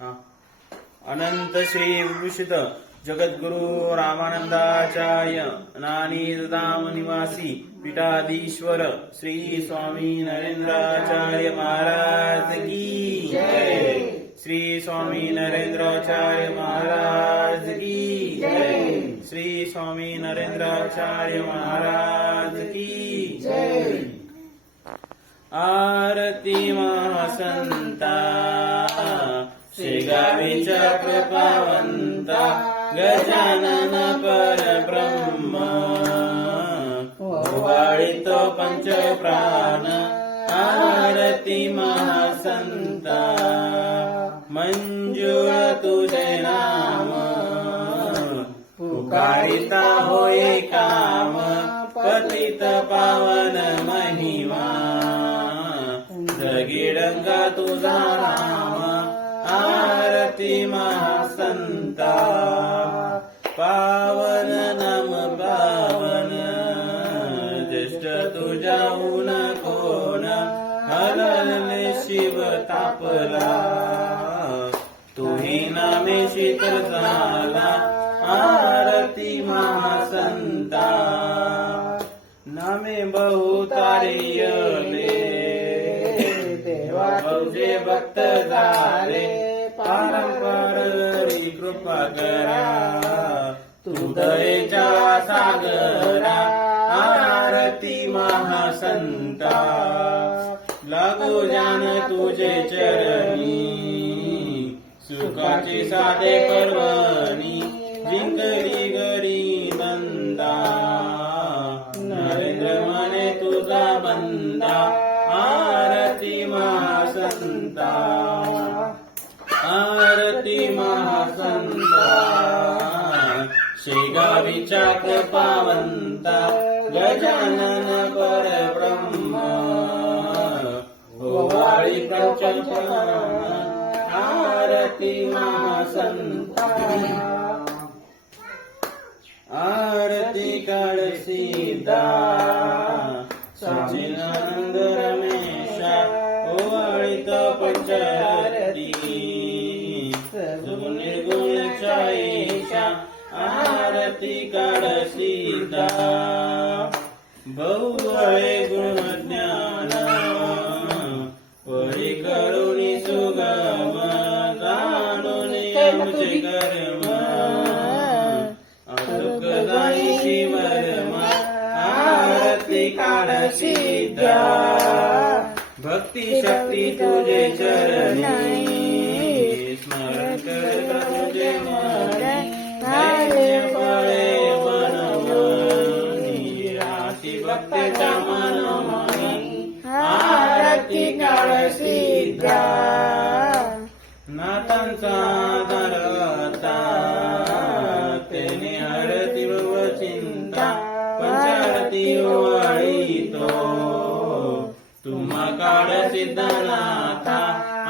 अनंत श्री विभूषित जगद्गुरु रामानंदाचार्य नानीधाम निवासी पीठाधीश्वर श्री स्वामी नरेंद्राचार्य महाराज की जय। श्री स्वामी नरेंद्राचार्य महाराज की जय। श्री स्वामी नरेंद्राचार्य महाराज की जय। आरती महासंता श्रीगावीचा कृपावंता गजानन परब्रह्म ओवाळितो पंचप्राण। आरती महासंता मंजूळ तुझे नाम पुकारिता होय काम। पतित पावन महिमा जगीडंगा तुझा नाम। आरती महासंता पावन नाम पावन ज्येष्ठ तुझ्याहून कोण। हरले शिव तापला तुही नामे शीतल झाला। आरती महासंता नामे बहुतारियले देवा तुझे भक्त झाले। पारंपरी कृपा करा तू दयेच्या सागरा। आरती महासंता लागो जान तुझे चरणी सुखाची साधे पर्वणी। जिंकली गरी बंदा नरेंद्र मने तुझा बंदा। आरती महासंता आरती महासंता शेगावीचा कृपावंता गजानन परब्रह्म ओवाळी पंचप्राण। आरती महासंता आरती काळ सीता सचिनानंद रमेशा ओवाळीत पंचारती निर्गुण ईशा। आरती काळ सीता बहुवळे गुणज्ञान परी करुणी सुगम। जाणून आमचे कर्म सुखदायी शिवरम। आरती काळ सीता भक्ती शक्ती तुझे चरणी स्मरण करत तुझे मनी। फळे मनमनी राशी भक्तीच्या मनमनी। आरती काळ सीता नाथांचा दरता तेने हरती व चिंता। पंचारती ओवाळीतो तुम्हा काळ सिद्धनाथा।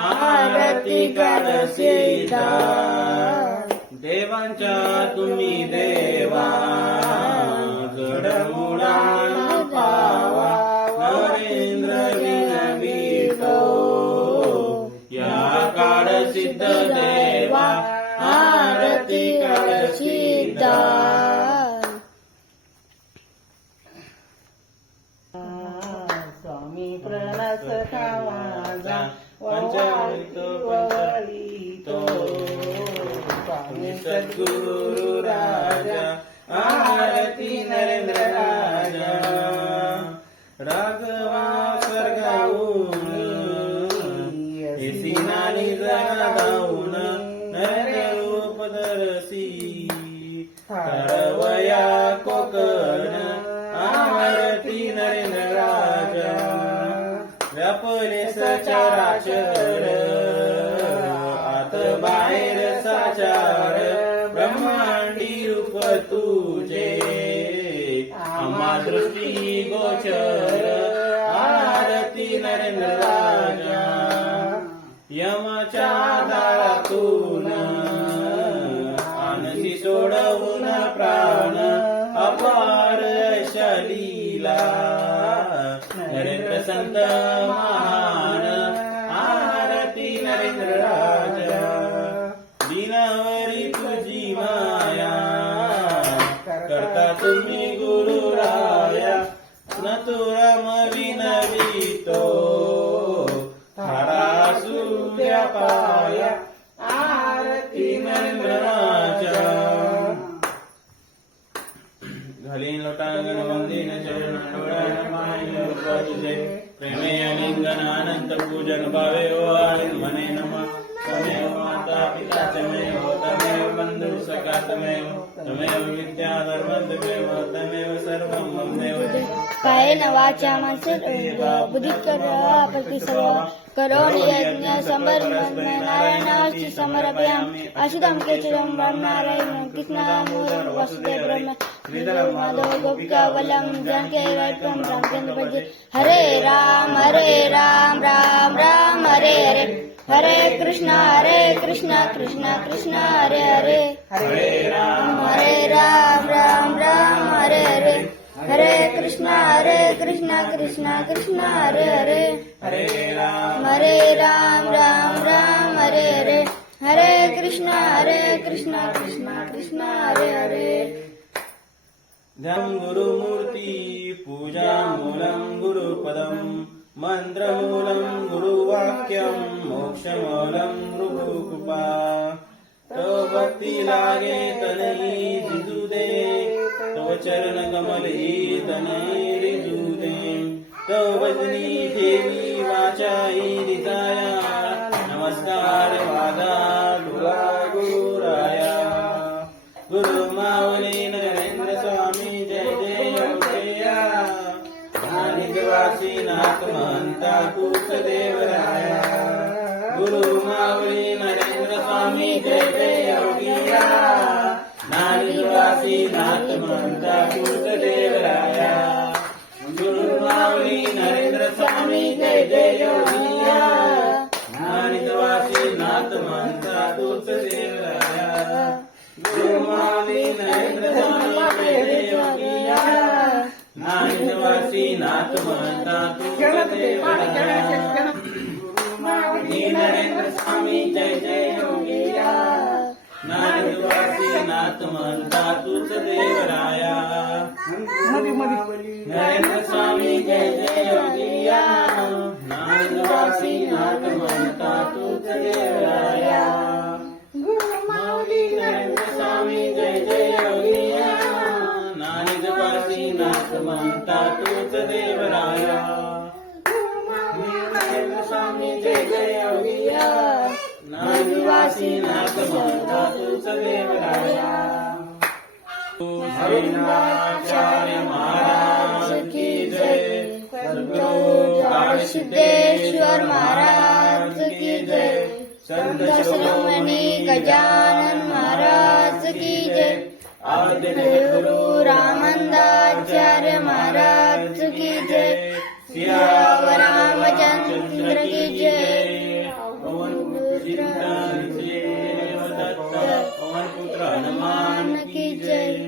आरती काळ सीता देवांच्या तुम्ही देवा जडमुळान पावा। नरेंद्र विनवितो या काळ सिद्ध देवा। आरती काळ सीता स्वामी प्रणस माझा पंचामृत पंचलितो स्वामी सद्गुरु राजा। आरती नरेंद्र राजा राघवा स्वर्गाहून येसी नानी जगादाहून। नरेंद्र रूप दरसी हरवया कोकण। आरती नरेंद्र राजा व्यापले सचराचर आत बाहेर साचार। ब्रह्मांडी रूप तुझे आम्हा दृष्टी गोचर। आरती नरेंद्र राजा यमाच्या दारातून आणसी सोडवून प्राण। अपार शलीला नरेंद्र संत महान। आरती नरेंद्र राजा दिनावरी तुझी माया करता तुम्ही गुरुराया न तुरा विनवितो थारा सूर्या पाया आरती नंदनाच्या घालीन लोटांगण वंदीन चरण डोळ्यान माय तुझे प्रेमे अलिंगन अनंत पूजन भावे ओ आई मने नमः तमेव माता पिता तमेव तमेव बंधु सखा तमेव विद्या धर्म तमेव सर्वं ममेव कायेन वाचा मनसेन बुद्धित करते सर्व करोमि यज्ञ समर्पण नारायणाची समर्पयामि अशुद्धं केशवं ब्रह्मनारायणं कृष्णामूलं वसुदेव ब्रह्म श्रीधरं माधव गोपिका वल्लभं जानकीवल्लभं रामचन्द्र भजे हरे राम राम राम हरे हरे हरे कृष्ण कृष्ण कृष्ण हरे हरे हरे राम राम हरे हरे हरे कृष्ण कृष्ण कृष्ण हरे हरे हरे राम राम हरे हरे हरे कृष्ण कृष्ण कृष्ण हरे हरे ध्यान गुरुमूर्ती पूजामूलं गुरुपदम् मन्त्रमूलं गुरुवाक्यं मोक्षमूलं गुरुकृपा तो भक्ति लागे तनई जिजुदे तो चरण कमली तनई रिजुदे तो वजनी ठेवी वाचाई रिताया नमस्कार वादा तुला गुरुराया गुरु माऊली नरेंद्र स्वामी जय जय योगेया निवासी नाथ महंता कुच देवराया गुरु माऊली नरेंद्र स्वामी जय जय योगिया निवासी नाथ महंता कुच देवराया गुरु माऊली नरेंद्र स्वामी जय जय योगिया निवासी नाथ महंता कुच देवराया गुरु माऊली नरेंद्र स्वामी जय जय योगिया निवासी नाथ महंता तुझ देवराया नरेंद्र स्वामी जय जय योगिया निवासी नाथ महंता तुझ देवराया नरेंद्र स्वामी जय जय योगिया निवासी नाथ महंता तुझ देवराया नरेंद्र स्वामी जय जय योगिया निवासी नाथ महंता तुझ देवराया नरेंद्र स्वामी जय जय योगिया निवासी नाथ महंता तुझ देवराया श्रीनाचार्य महाराज की जय सद्गुरु सिद्धेश्वर महाराज की जय संत शिरोमणि गजानन महाराज की जय आद्य गुरु रामदाचार्य महाराज की जय सियावर रामचंद्र की जय पवन पुत्र हनुमान की जय।